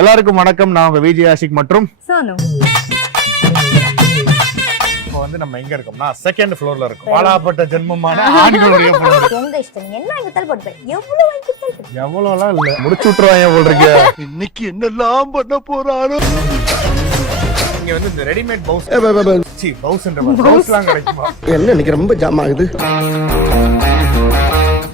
எல்லாருக்கும் வணக்கம். நான் உங்க விஜய் ஆஷிக் மற்றும் சோனு. இப்போ வந்து நம்ம எங்க இருக்கோம்னா செகண்ட் ஃப்ளோர்ல இருக்கோம். பாலாப்பட்ட ஜென்மமான ஆண்களுடைய ஃப்ளோர். உங்க இஷ்டம், என்ன வாங்கிட்டாலும் போட்டுப்பேன். எவ்வளவு வாங்கிட்டாலும் எவ்வளவுலாம் இல்ல, முடிச்சு விட்டுருவாங்க போல் இருக்கு. இன்னைக்கு என்னெல்லாம் பண்ண போறானோ. இங்க வந்து இந்த ரெடிமேட் பவுஸ்லாம் கிடைக்குமா? என்ன இன்னைக்கு ரொம்ப ஜாம் ஆகுது.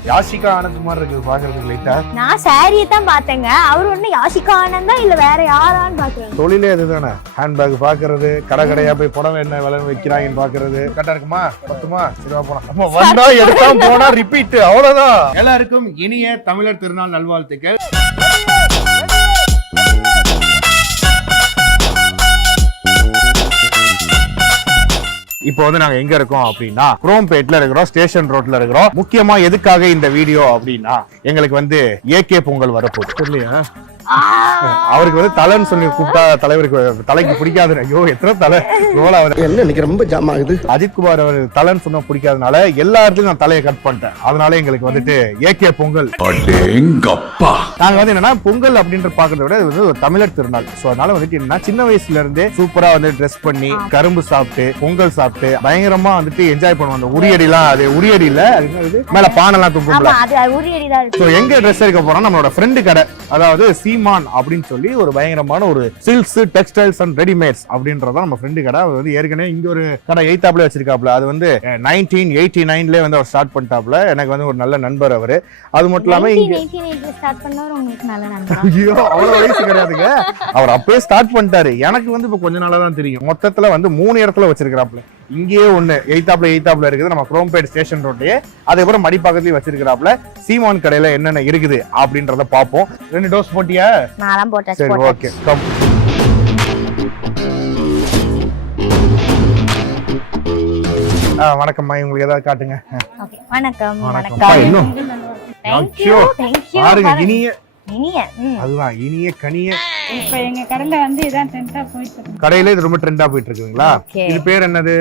யாஷிகா ஆனந்த் மாதிரி இருக்குது பாக்குறதுக்கு லைட்டா. நான் சாரியை தான் பார்த்தேங்க. அவர் ஒண்ணு யாஷிகா ஆனந்தா இல்ல வேற யாரான்னு பாக்குறேன். தொழிலே அதுதானே, ஹேண்ட்பேக் பாக்குறது, கடை கடையா போய் புடவை என்ன விலை வைக்கிறாங்கன்னு பாக்குறது. கரெக்டா இருக்குமா? பத்துமா? சரிவா போலாம். நம்ம வந்தா எடுத்தா போனா ரிப்பீட், அவ்வளவுதான். எல்லாருக்கும் இனிய தமிழர் திருநாள் நல்வாழ்த்துக்கள். இப்போ வந்து நாங்க எங்க இருக்கோம் அப்படின்னா குரோம்பேட்ல இருக்கிறோம், ஸ்டேஷன் ரோட்ல இருக்கிறோம். முக்கியமா எதுக்காக இந்த வீடியோ அப்படின்னா எங்களுக்கு வந்து ஏகே பொங்கல் வரப்போகுது இல்லையா? அவருக்கு வந்து தலைன்னு சொல்லி கூப்பிட்டா தலைவருக்கு தலைக்கு பிடிக்காது. ஐயோ எத்தனை தலை ரோல் ஆகுது. என்ன இன்னைக்கு ரொம்ப ஜாம் ஆகுது. அஜித் குமார் அவர் தலைன்னு சொன்னா பிடிக்காதனால எல்லா இடத்துலயும் நான் தலையை கட் பண்ணிட்டேன். அதனால எங்களுக்கு வந்துட்டு ஏகே பொங்கல். நாங்க வந்து என்னன்னா பொங்கல் அப்படின்ற பாக்குறத விட இது வந்து ஒரு தமிழர் திருநாள். சோ அதனால வந்துட்டு என்னன்னா சின்ன வயசுல இருந்தே சூப்பரா வந்து ட்ரெஸ் பண்ணி கரும்பு சாப்பிட்டு பொங்கல் சாப்பிட்டு பயங்கரமா வந்துட்டு என்ஜாய் பண்ணுவோம். அந்த உரியடிலாம், அது உரியடியில மேல பானெல்லாம் தூக்கும்ல, சோ எங்க ட்ரெஸ் எடுக்க போறோம் நம்மளோட ஃப்ரெண்டு கடை, அதாவது சீமான் அப்படின்னு சொல்லி ஒரு பயங்கரமான ஒரு சில்க்ஸ் டெக்ஸ்டைல்ஸ் அண்ட் ரெடிமேட்ஸ் அப்படின்றத நம்ம ஃப்ரெண்டு கடை. அவர் வந்து ஏற்கனவே இங்க ஒரு கடை 8ஆப்ல வச்சிருக்காப்ல. அது வந்து 1989 வந்து அவர் ஸ்டார்ட் பண்ணிட்டாப்ல. எனக்கு வந்து ஒரு நல்ல நண்பர் அவரு. அது மட்டும் இல்லாம இங்க ஸ்டார்ட் பண்ணவர் உங்களுக்கு நல்ல நண்பர். ஐயோ அவ்வளவு வயசு கிடையாதுங்க, அவர் அப்பவே ஸ்டார்ட் பண்ணிட்டாரு. எனக்கு வந்து இப்ப கொஞ்ச நாளா தான் தெரியும். மொத்தத்துல வந்து 3 இடத்துல வச்சிருக்காப்ல. இங்கேயே ஒண்ணு 8ஆப்ல இருக்குது நம்ம குரோம்பேட் ஸ்டேஷன் ரோட்லயே. அதுக்கப்புறம் மடிப்பாக்கத்துலயும் வச்சிருக்காப்ல. சீமான் கடையில என்னென்ன இருக்குது அப்படின்றத பாப்போம். 2 டோஸ் போட்டியா? நாலாம் போட்டேன். சரி ஓகே கம். வணக்கம்மா, உங்களுக்கு ஏதாவது காட்டுங்க. ஓகே வணக்கம். வணக்கம். இன்னும் தேங்க்யூ பாருங்க, இனிய அதுதான் இனிய கனிய. இப்ப எங்க கடையில வந்து இதான் ட்ரெண்டா போயிட்டு இருக்கு. கடையில இது ரொம்ப ட்ரெண்டா போயிட்டு இருக்குங்களா? இது பேர் என்னது?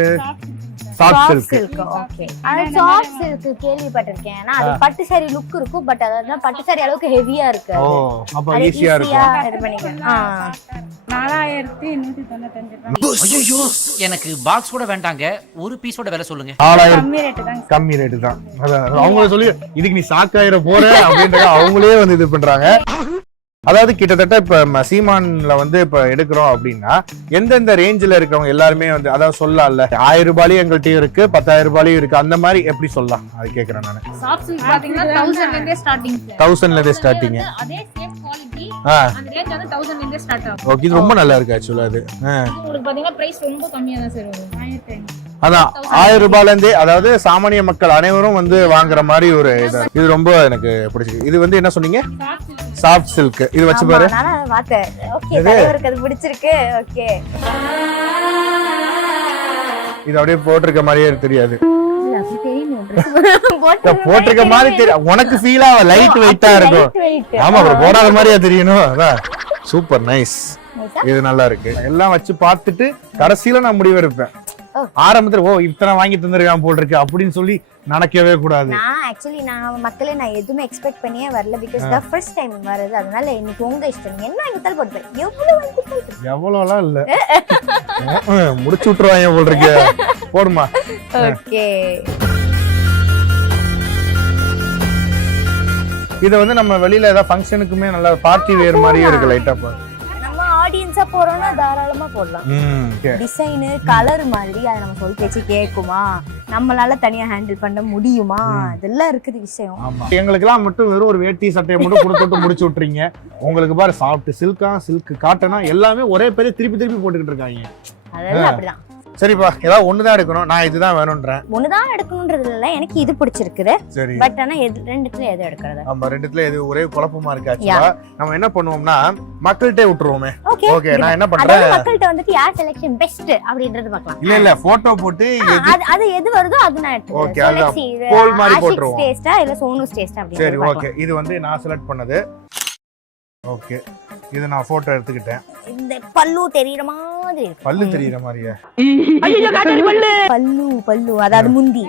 Soft silk. ஓகே, அது சாஃப்ட் சில்க் கேள்விப்பட்டிருக்கேன். ஆனா அது பட்டு சாரி லுக் இருக்கும், பட் அது பட்டு சாரி அளவுக்கு ஹெவியா இருக்கு. ஓ, அப்ப ஈஸியா இருக்கும். இது பண்ணிக்கலாம். 4195. ஐயோ, எனக்கு பாக்ஸ் கூட வேண்டாங்க, ஒரு பீஸோட விலை சொல்லுங்க. 4000 கம்மி ரேட் தான். கம்மி ரேட் தான். அதான் அவங்க சொல்லி இதுக்கு நீ சாக்காயிர போற அப்படின்ற அவங்களே வந்து இது பண்றாங்க. அதாவது கிட்டத்தட்ட இப்ப சீமான்ல வந்து இப்ப எடுக்கிறோம் அப்படின்னா எந்தெந்த ரேஞ்சில இருக்கிறவங்க எல்லாருமே வந்து அதாவது சொல்லலாம்ல, 1000 ரூபாயும் எங்கள்கிட்டயும் இருக்கு, 10,000 ரூபாயும் இருக்கு. அந்த மாதிரி எப்படி சொல்லலாம் அது கேக்குறேன் நானு. சாஃப்ட் சில்க் பாத்தீங்கன்னா 1000 ல இருந்தே ஸ்டார்டிங். 1000 ல இருந்தே ஸ்டார்டிங். அதே சேம் குவாலிட்டி அந்த ரேஞ்ச் வந்து 1000 ல இருந்தே ஸ்டார்ட் ஆகும். ஓகே, இது ரொம்ப நல்லா இருக்கு ஆக்சுவலா. அது உங்களுக்கு பாத்தீங்கன்னா பிரைஸ் ரொம்ப கம்மியா தான் சார் வரும். 1500. அதான் 1000 ரூபாயில இருந்தே, அதாவது சாமானிய மக்கள் அனைவரும் வந்து வாங்குற மாதிரி ஒரு இது ரொம்ப எனக்கு பிடிச்சிருக்கு. இது வந்து என்ன சொன்னீங்க? Soft silk. இது வச்சு பாரு. நான் பார்த்தேன். ஓகே, தலைவருக்கு அது பிடிச்சிருக்கு. ஓகே, இது அப்படியே போட்டிருக்க மாதிரியே தெரியாது. அப்படி தெரியும். போட்டிருக்க மாதிரி தெரியும். உனக்கு ஃபீல் ஆகும், லைட் வெயிட்டா இருக்கும். ஆமா, அப்புறம் போடாத மாதிரியா தெரியணும். அதான் சூப்பர் நைஸ். இது நல்லா இருக்கு. எல்லாம் வச்சு பார்த்துட்டு கடைசியில நான் முடிவெடுப்பேன். ஆரம்பத்துல ஓ இத்தனை வாங்கி தந்திருக்கான் போல் இருக்கு அப்படின்னு சொல்லி நினைக்கவே கூடாது. நான் ஆக்சுவலி நான் எதுவுமே எக்ஸ்பெக்ட் பண்ணியே வரல. பிகாஸ் த ஃபர்ஸ்ட் டைம் வருது. அதனால இன்னைக்கு உங்க இஷ்டம், என்ன வாங்கிட்டாலும் போட்டுப்பேன். எவ்வளவுலாம் இல்ல, முடிச்சு விட்டுருவாங்க போல் இருக்கு. போடுமா. ஓகே, இத வந்து நம்ம வெளியில ஏதாவது ஃபங்க்ஷனுக்குமே நல்லா பார்ட்டி வேர் மாதிரியே இருக்கு. லைட்டா நம்ம ஆடியன்ஸா போறோம்னா தாராளமா போடலாம். டிசைன் கலர் மாதிரி அதை நம்ம சொல் பேச்சு கேக்குமா, நம்மளால தனியா ஹேண்டில் பண்ண முடியுமா, இதெல்லாம் இருக்குது விஷயம். எங்களுக்கு எல்லாம் மட்டும் வெறும் ஒரு வேட்டி சட்டையை மட்டும் கொடுத்துட்டு முடிச்சு விட்டுறீங்க. உங்களுக்கு பாரு சாஃப்ட் சில்கா, சில்க் காட்டனா எல்லாமே ஒரே பேரே திருப்பி திருப்பி போட்டுக்கிட்டு இருக்காங்க. அதெல்லாம் அப்படிதான். சரிப்பா, ஏதாவது ஒண்ணுதான் எடுக்கணும், நான் இதுதான் வேணும்ன்றேன். ஒண்ணுதான் எடுக்கணும்ன்றது இல்ல, எனக்கு இது பிடிச்சிருக்குது. சரி, பட் ஆனா ரெண்டுத்துல எது எடுக்கிறது? ஆமா, ரெண்டுத்துல எது ஒரே குழப்பமா இருக்கு. ஆக்சுவலா நம்ம என்ன பண்ணுவோம்னா மக்கள்கிட்ட விட்டுருவோமே. ஓகே, நான் என்ன பண்றேன், மக்கள்கிட்ட வந்துட்டு யார் செலக்ஷன் பெஸ்ட் அப்படின்றது பார்க்கலாம். இல்ல போட்டோ போட்டு அது எது வருதோ அது நான் எடுத்துக்கிறேன். ஓகே, அத போல் மாதிரி போட்டுருவோம். டேஸ்டா இல்ல சோனு டேஸ்டா அப்படி. சரி ஓகே, இது வந்து நான் செலக்ட் பண்ணது. ஓகே, இது நான் போட்டோ எடுத்துக்கிட்டேன். இந்த பல்லு தெரியற மாதிரி இருக்கு. பல்லு தெரியற மாதிரியா? பல்லு அதாவது முந்தி.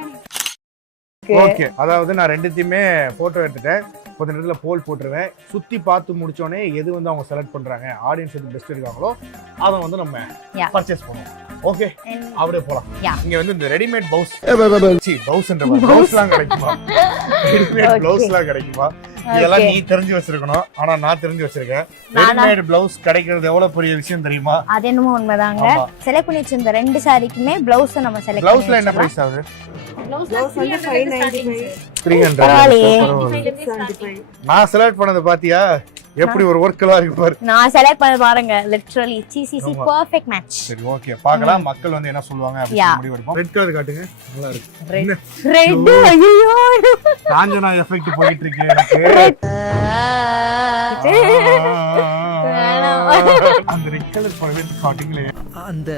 ஓகே, அதாவது நான் ரெண்டுத்தையுமே போட்டோ எடுத்துட்டேன். கொஞ்ச நேரத்துல போல் போட்டுருவேன். சுத்தி பார்த்து முடிச்சோடனே எது வந்து அவங்க செலக்ட் பண்றாங்க, ஆடியன்ஸ் எது பெஸ்ட் இருக்காங்களோ அதை வந்து நம்ம Yeah. பர்ச்சேஸ் பண்ணுவோம். ஓகே, அப்படியே போலாம். Yeah. இங்க வந்து இந்த ரெடிமேட் பவுஸ்லாம் கிடைக்குமா? ரெடிமேட் பிளவுஸ்லாம் கிடைக்குமா? இதெல்லாம் நீ தெரிஞ்சு வச்சிருக்கணும். ஆனா நான் தெரிஞ்சு வச்சிருக்கேன். ரெடிமேட் பிளவுஸ் கிடைக்கிறது எவ்வளவு பெரிய விஷயம் தெரியுமா? அது என்னமோ உண்மைதாங்க. செலக்ட் பண்ணி வச்சிருந்த 2 சாரிக்குமே பிளவுஸ் நம்ம செலக்ட் பிளவுஸ்ல என்ன பிரைஸ் ஆகுது? Blouse வந்து 595. 300. நான் செலக்ட் பண்ணது பாத்தியா எப்படி ஒரு ஒர்க்கலா இருக்கு பாரு. நான் செலக்ட் பண்ண பாருங்க லிட்டரலி சிசிசி பெர்ஃபெக்ட் மேட்ச். சரி ஓகே, பார்க்கலாம் மக்கள் வந்து என்ன சொல்வாங்க அப்படி முடிவு எடுப்போம். ரெட் கலர் காட்டுங்க, நல்லா இருக்கு. ரெட் ஐயோ காஞ்சனா எஃபெக்ட் போயிட்டு இருக்கு எனக்கு. அந்த ரெட் கலர் போடவே காட்டிங்களே. அந்த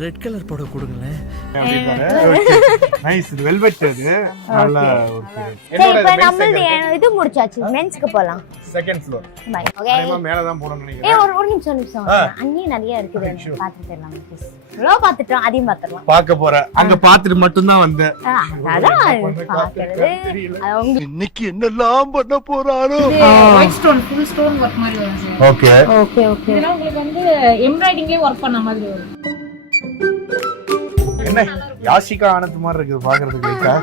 ரெட் கலர் போட கொடுங்களேன். நைஸ், இது வெல்வெட். இது நல்லா இருக்கு. இப்ப நம்ம இது முடிச்சாச்சு. மென்ஸ்க்கு போலாம். Second floor. பை. ஓகே. நான் மேல தான் போறேன்னு நினைக்கிறேன். ஒரு நிமிஷம். அண்ணி நிறைய இருக்குது. பாத்துட்டு வரலாம் ப்ளீஸ். லோ பாத்துட்டோம், அதையும் பாத்துறலாம். பார்க்க போறேன். அங்க பாத்துட்டு மட்டும் தான் வந்தேன். அதான் பாக்குறது. இன்னைக்கு என்னெல்லாம் பண்ண போறானோ. White stone, full stone work மாதிரி வரும் சார். Okay okay okay. இதெல்லாம் உங்களுக்கு வந்து எம்ப்ராய்டிங்லயே ஒர்க் பண்ண மாதிரி வரும். என்ன யாஷிகா ஆனந்த் மாதிரி இருக்குது பாக்குறதுக்கு. லைட்டா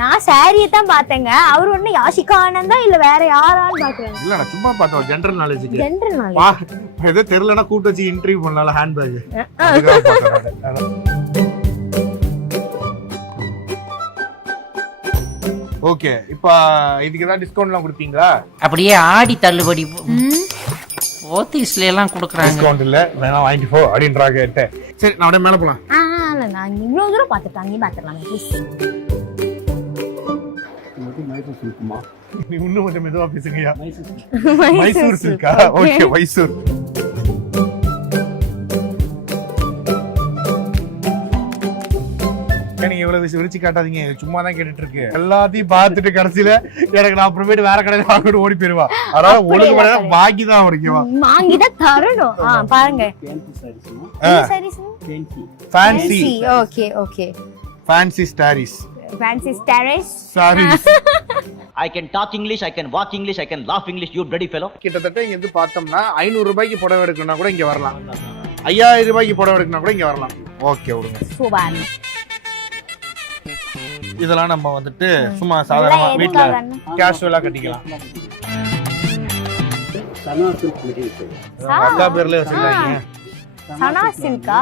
நான் சாரியை தான் பார்த்தேங்க. அவர் ஒண்ணு யாஷிகா ஆனந்தா இல்ல வேற யாரான்னு பாக்குறேன். இல்ல நான் சும்மா பார்த்தோம் ஜெனரல் நாலேஜ்க்கு. General knowledge. ஏதோ தெரியலனா கூட்டி வச்சு இன்டர்வியூ பண்ணலாம் ஹேண்ட் பேக். அதுக்காக பார்த்தேன். ஓகே, இப்போ இதுக்கு ஏதாவது டிஸ்கவுண்ட்லாம் கொடுப்பீங்களா? அப்படியே ஆடி தள்ளுபடி ஓத்திஸ்ல எல்லாம் கொடுக்குறாங்க. டிஸ்கவுண்ட் இல்ல, வேணா வாங்கிட்டு போ அப்படின்றாங்க. சரி நான் அப்படியே மேல போலாம். நான் இவ்வளவு தூரம் பார்த்துட்டேன். நீ பாத்துக்கலாம் ப்ளீஸ். நீ இன்னும் கொஞ்சம் மெதுவா பேசுங்கயா. மைசூர் சில்கா? ஓகே, மைசூர். நீங்க இவ்வளவு விரிச்சு காட்டாதீங்க, சும்மா தான் கேட்டுட்டு இருக்கு. எல்லாத்தையும் பார்த்துட்டு கடைசியில எனக்கு நான் அப்புறமேட்டு வேற கடையில வாங்கிட்டு ஓடி போயிருவா. அதனால ஒழுங்கு மழை வாங்கி தான் வரைக்கும் வாங்கி தான் தரணும். பாருங்க ஃபேன்சி. Okay okay. ஃபேன்சி ஸ்டாரிஸ். ஃபேன்சி ஸ்டாரிஸ். Sarees. I can talk English, I can walk English, I can laugh English, you bloody fellow. கிட்டத்தட்ட இங்க இருந்து பார்த்தோம்னா 500 ரூபாய்க்கு புடவை எடுக்கணும்னா கூட இங்க வரலாம். 5000 ரூபாய்க்கு புடவை எடுக்கணும்னா கூட இங்க வரலாம். ஓகே விடுங்க. சூப்பர். இதெல்லாம் நம்ம வந்துட்டு சும்மா சாதாரணமா வீட்ல கேஷுவலா கட்டிக்கலாம். அக்கா பேர்ல வச்சிருக்காங்க. சனா சில்கா.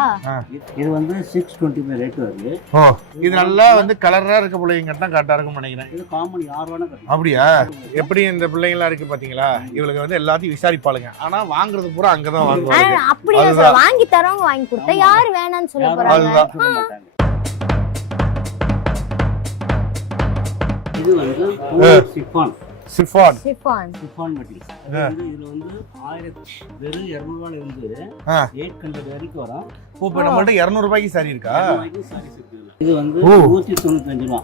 இது வந்து 625 ரேட் வருது. ஓ, இது நல்லா வந்து கலரா இருக்க பிள்ளைங்க கட்டினா கரெக்டா இருக்கும்னு நினைக்கிறேன். இது காமன் யார் வேணா கட்டலாம். அப்படியா? எப்படி இந்த பிள்ளைங்களா இருக்கு பாத்தீங்களா? இவளுக்கு வந்து எல்லாத்தையும் விசாரிப்பாளுங்க. ஆனா வாங்குறது பூரா அங்கதான் வாங்குவாங்க. அப்படியே வாங்கி தரவங்க வாங்கி கொடுத்தா யாரு வேணாம்னு சொல்ல போறாங்க. இது வந்து chiffon. Chiffon. Chiffon. Chiffon material. இது வந்து இதுல வந்து 1000 வெறும் 200 ரூபாயில இருந்து 800 வரைக்கும் வரும். இப்போ நம்மள்ட்ட 200 ரூபாய்க்கு சாரி இருக்கா? இது வந்து 195 ரூபா.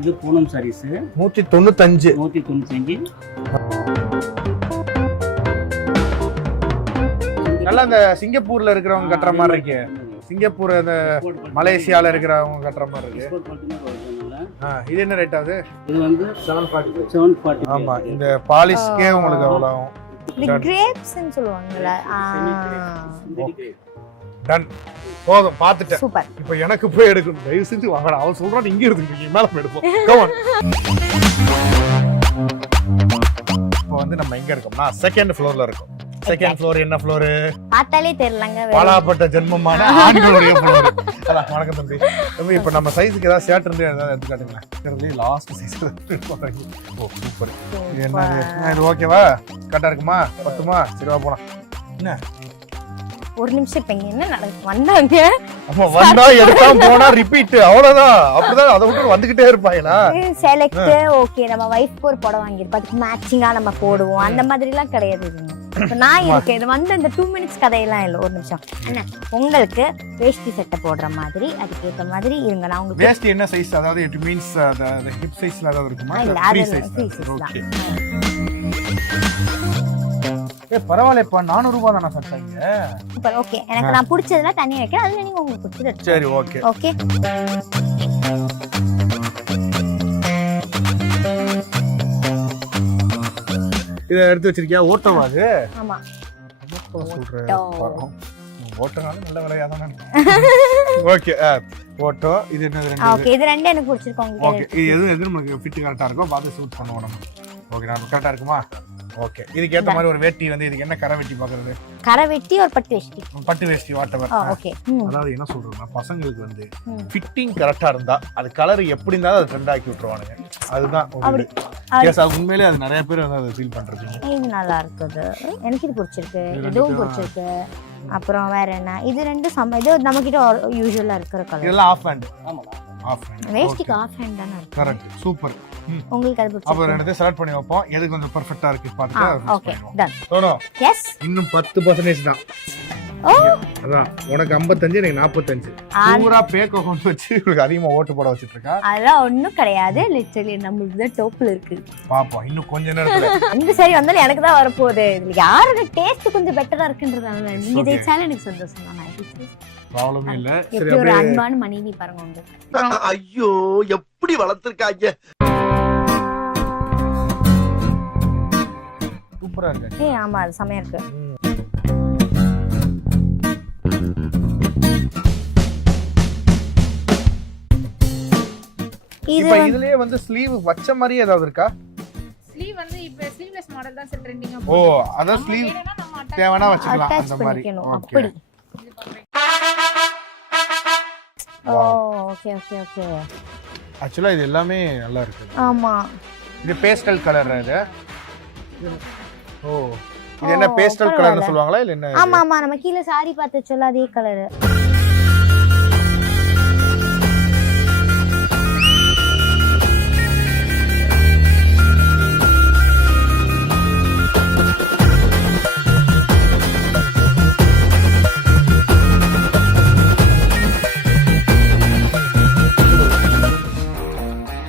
இது பூனம் சாரீஸ். 195. 195. நல்லா அந்த சிங்கப்பூர்ல இருக்கிறவங்க கட்டுற மாதிரி இருக்கு. சிங்கப்பூர் அந்த மலேசியால இருக்கிறவங்க கட்டுற மாதிரி இருக்கு. இது என்ன ரேட் ஆகுது? இது வந்து 740. ஆமா, இந்த பாலிஷ்க்கே உங்களுக்கு அவ்வளவு ஆகும். தி கிரேப்ஸ்னு சொல்லுவாங்கல. டன். போதும், பாத்துட்டேன். சூப்பர். இப்போ எனக்கு போய் எடுக்கணும். தயவு செஞ்சு வாங்கடா. அவன் சொல்றான் இங்க இருக்கு, மேல போய் எடுப்போம். Come on. இப்போ வந்து நம்ம எங்க இருக்கோம்னா செகண்ட் ஃப்ளோர்ல இருக்கோம். செகண்ட் ஃப்ளோர் என்ன ஃப்ளோர்? பார்த்தாலே தெரியலங்க. பாலாப்பட்ட ஜென்மமான ஆண்களுடைய ஃப்ளோர். வணக்கம் தம்பி. தம்பி இப்போ நம்ம சைஸ்க்கு ஏதாவது ஷர்ட் இருந்து ஏதாவது எடுத்து காட்டுங்களேன். தெரியல, லாஸ்ட் சைஸ். ஓ சூப்பர். என்ன இது ஓகேவா? கரெக்டா இருக்குமா? பத்துமா? சரி வா போலாம். என்ன ஒரு நிமிஷம், இப்ப இங்க என்ன நடக்குது? வந்தாங்க. ஆமா, வந்தா எடுக்காம போனா ரிப்பீட், அவ்வளவுதான். அப்படிதான் அதை விட்டு வந்துகிட்டே இருப்பாங்களா? செலக்ட் ஓகே, நம்ம வைஃப்க்கு ஒரு புடவை வாங்கிருப்போம், அதுக்கு மேட்சிங்கா நம்ம போடுவோம். அந்த மாதிரி எல்லாம் கிடையாது. இப்ப நான் இருக்கேன். இது வந்து இந்த 2 மினிட்ஸ் கதையெல்லாம் இல்லை. ஒரு நிமிஷம். என்ன உங்களுக்கு வேஷ்டி சட்டை போடுற மாதிரி அதுக்கேற்ற மாதிரி இருங்க. நான் உங்களுக்கு வேஷ்டி என்ன சைஸ்? அதாவது இட் மீன்ஸ் the hip sizeல அதாவது இருக்குமா? இல்ல, ஃப்ரீ அது சைஸ். free size தான். ஓகே. பரவாயில்லப்பா, 400 ரூபாய் தானே சட்டாங்க. சூப்பர். ஓகே, எனக்கு நான் பிடிச்சதெல்லாம் தனியா வைக்கிறேன். அதுல நீங்க உங்களுக்கு பிடிச்சது. சரி ஓகே. ஓகே. இதை எடுத்து வச்சிருக்கியா? ஓட்டவா அது? ஆமா சொல்றேன் ஓட்டனாலும் நல்ல விலையா தானே. Okay auto. இது என்னது? ரெண்டு. ஓகே இது ரெண்டு எனக்கு பிடிச்சிருக்கோங்க. ஓகே இது எது நமக்கு ஃபிட் கரெக்டா இருக்கோ பார்த்து சூட் பண்ணுவோம் நம்ம. ஓகே நம்ம கரெக்டா இருக்குமா? ஓகே இதுக்கு ஏத்த மாதிரி ஒரு வேட்டி வந்து இதுக்கு என்ன கரை வெட்டி பாக்குறது? கரை வெட்டி ஒரு பட்டு வேஷ்டி. பட்டு வேஷ்டி வாட்டவர். ஓகே அதாவது என்ன சொல்றேன்னா பசங்களுக்கு வந்து ஃபிட்டிங் கரெக்டா இருந்தா அது கலர் எப்படி இருந்தாலும் அது ட்ரெண்ட் ஆக்கி விட்டுருவானுங்க. அதுதான் கேஸ். அது உண்மையிலேயே அது நிறைய பேர் வந்து அதை ஃபீல் பண்றீங்க. இது நல்லா இருக்குது, எனக்கு இது பிடிச்சிருக்கு, இதுவும் பிடிச்சிருக்கு. அப்புறம் வேற என்ன? இது ரெண்டு இது நம்ம கிட்ட யூசுவலா இருக்கிற கலர். இதெல்லாம் ஆஃப் ஹேண்ட். ஆமா ஆஃப் ஹேண்ட். வேஷ்டிக்கு ஆஃப் ஹேண்ட் தான இருக்கு. கரெக்ட். சூப்பர். உங்களுக்கு அது பிடிச்சிருக்கு? அப்ப ரெண்டே செலக்ட் பண்ணி வைப்போம். எது கொஞ்சம் பெர்ஃபெக்ட்டா இருக்கு பாத்துட்டு. Okay done. சோனோ எஸ் இன்னும் 10% தான். ஓ அதான் உனக்கு 55 எனக்கு 45. பூரா பேக் அக்கவுண்ட் வச்சு உங்களுக்கு அதிகமா ஓட்டு போட வச்சிட்டு இருக்கா. அதெல்லாம் ஒண்ணும் கிடையாது. லிட்டரலி நம்மளுக்கு தான் டாப்ல இருக்கு. பாப்போம் இன்னும் கொஞ்ச நேரத்துல. இந்த சரி வந்தாலும் எனக்கு தான் வர போகுது. இதுல யாரோட டேஸ்ட் கொஞ்சம் பெட்டரா இருக்குன்றதால நீங்க ஜெயிச்சாலும் எனக்கு சந்தோஷம் தான். ப்ராப்ளமே இல்ல. சரி எப்படி ஒரு அன்பான மனைவி பாருங்க உங்களுக்கு. ஐயோ எப்படி வளர்த்திருக்காங்க. சூப்பரா இருக்கு. ஆமா அது செமையா இருக்கு. இப்போ இதுலயே வந்து ஸ்லீவ் வச்ச மாதிரி ஏதாவது இருக்கா? ஸ்லீவ் வந்து இப்ப ஸ்லீவ்லெஸ் மாடல் தான் சார் ட்ரெண்டிங்கா. ஓ அத ஸ்லீவ் தேவனா வச்சுக்கலாம் அந்த மாதிரி. அப்படி. ஓ ஓகே ஓகே ஓகே. ஆக்சுவலா இது எல்லாமே நல்லா இருக்கு. ஆமா இது பேஸ்டல் கலர் இது. ஓ இது என்ன பேஸ்டல் கலர்னு சொல்வாங்களா இல்ல என்ன? ஆமா ஆமா நம்ம கீழ சாரி பார்த்து சொல்ல அதே கலர்.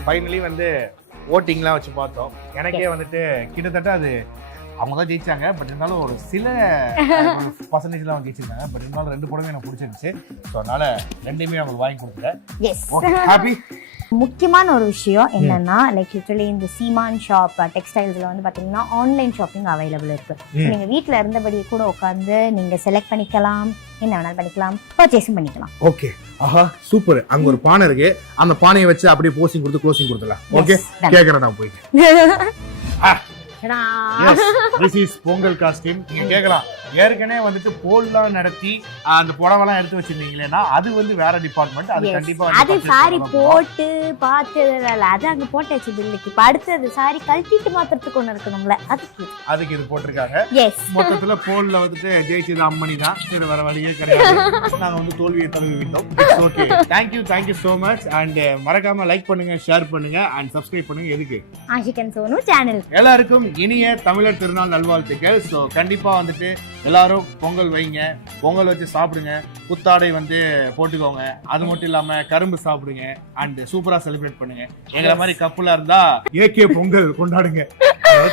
ஃபைனலி வந்து ஓட்டிங்லாம் வச்சு பார்த்தோம். எனக்கே வந்துட்டு கிட்டத்தட்ட அது அவங்க தான் ஜெயிச்சாங்க. பட் இருந்தாலும் ஒரு சில பர்சன்டேஜ்லாம் அவங்க ஜெயிச்சிருக்காங்க. பட் இருந்தாலும் ரெண்டு படமே எனக்கு பிடிச்சிருந்துச்சு. ஸோ அதனால ரெண்டுமே அவங்களுக்கு வாங்கி கொடுத்துட்டேன். Okay happy. முக்கியமான ஒரு விஷயம் என்னன்னா லைக் லிட்டரலி இந்த சீமான் ஷாப் டெக்ஸ்டைல்ஸ்ல வந்து பாத்தீங்கன்னா ஆன்லைன் ஷாப்பிங் அவைலபிள் இருக்கு. நீங்க வீட்ல இருந்தபடியே கூட உட்காந்து நீங்க செலக்ட் பண்ணிக்கலாம், என்ன வேணாலும் பண்ணிக்கலாம், பர்ச்சேஸும் பண்ணிக்கலாம். ஓகே ஆஹா சூப்பர். அங்க ஒரு பானை இருக்கு, அந்த பானையை வச்சு அப்படியே போசிங் கொடுத்து க்ளோசிங் கொடுத்துலாம். ஓகே கேக்குறேன் நான் போய். This is Pongal costume. நீங்க கேட்கலாம் ஏற்கனவே வந்துட்டு போல்லாம் நடத்தி அந்த புடவெல்லாம் எடுத்து வச்சிருந்தீங்களேன்னா அது வந்து வேற டிபார்ட்மெண்ட். அது கண்டிப்பா அது சாரி போட்டு பார்த்ததுல அது அங்க போட்டாச்சு பில்லுக்கு. இப்ப அடுத்தது சாரி கழட்டிட்டு மாத்திரத்துக்கு ஒண்ணு இருக்கணும்ல, அதுக்கு இது போட்டிருக்காங்க. மொத்தத்துல போல்ல வந்துட்டு ஜெயிச்சது அம்மணி தான். சரி வேற வழியே கிடையாது. நாங்க வந்து தோல்வியை தழுவி விட்டோம். Okay thank you so much. And மறக்காம லைக் பண்ணுங்க, ஷேர் பண்ணுங்க அண்ட் சப்ஸ்கிரைப் பண்ணுங்க. எதுக்கு? Ashiq and Sonu channel. எல்லாருக்கும் இனிய தமிழர் திருநாள் நல்வாழ்த்துக்கள். ஸோ கண்டிப்பா வந்துட்டு எல்லாரும் பொங்கல் வைங்க, பொங்கல் வச்சு சாப்பிடுங்க, புத்தாடை வந்து போட்டுக்கோங்க. அது மட்டும் இல்லாம கரும்பு சாப்பிடுங்க அண்ட் சூப்பரா செலிப்ரேட் பண்ணுங்க. எங்களை மாதிரி கப்புலா இருந்தா ஏகே பொங்கல் கொண்டாடுங்க.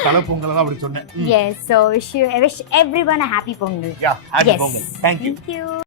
தலை பொங்கல் தான் அப்படி சொன்னேன். Yes, so wish everyone a happy Pongal. Yeah, happy Pongal. Thank you.